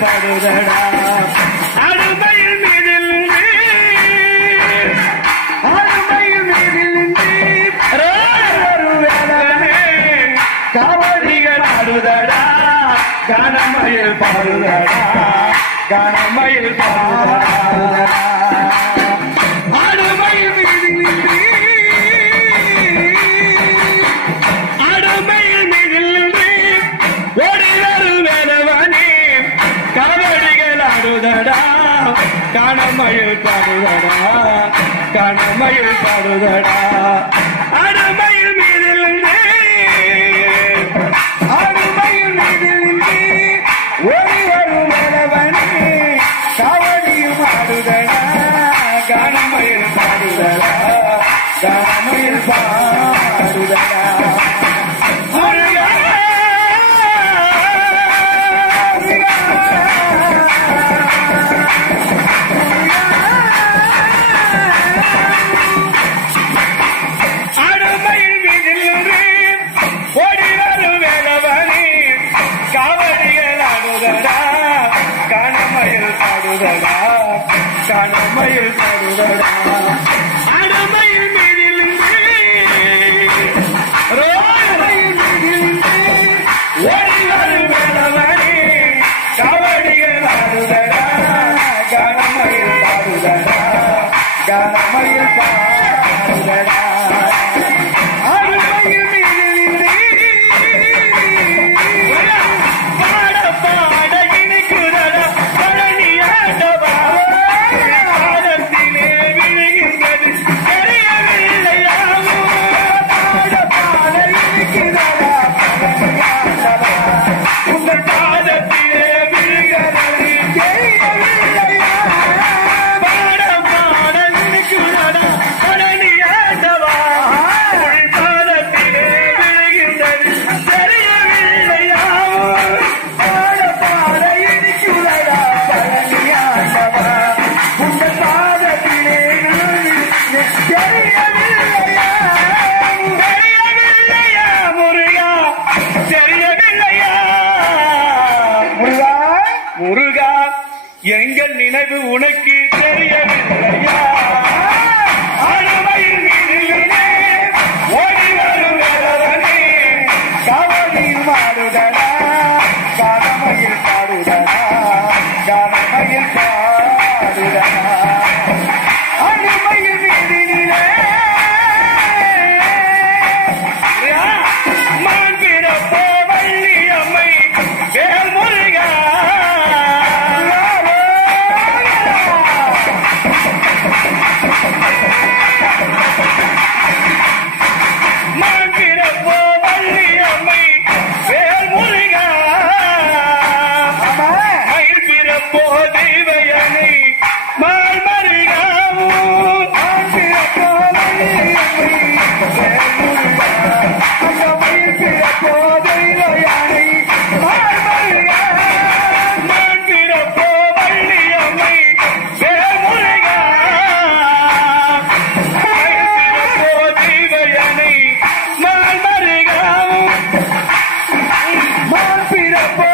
படுதடா. அடுமையில் மீதில் அடுமையில் மீதில் கபடிகள் ஆடுதடா. கணமயில் பாடுதடா. கணமயில் பாடுதடா. கணமயில் பாடுதடா கணமயில் பாடுதடா. அடம! படுதடா கணமையில் படுதடா எங்கள் நினைவு உனக்கு மாங்கிற போதையில யானை மாங்கிற போவள்ளி அம்மை சேமுருகா போதையில யானை மால் மருகா மாப்பிற போ